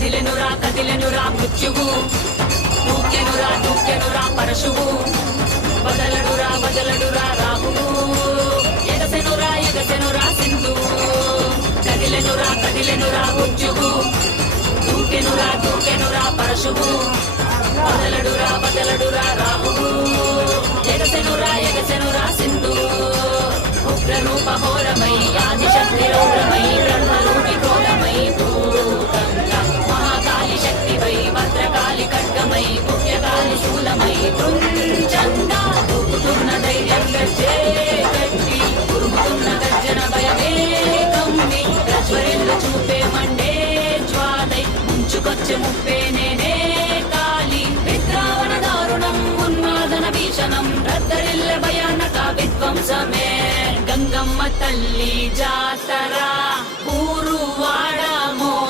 కదిలెనురా కదిలెనురా మృత్యువు. దూకెనురా దూకెనురా పరశువు. బదలడురా వదలడురా రాహువు. ఎగసెనురా ఎగసెనురా సింధువు. కదిలెనురా కదిలెనురా మృత్యువు. దూకెనురా దూకెనురా పరశువు. బదలడురా వదలడురా రాహువు. ఎగసెనురా ఎగసెనురా సింధువు. ఉగ్రరూప ఘోరమై ముంచుకొచ్చే ముప్పే నేనే కాలి విద్రావణ దారుణం ఉన్మాదన భీషణం రద్దరిల్ల భయానక విధ్వంసమే గంగమ్మ తల్లి జాతరా.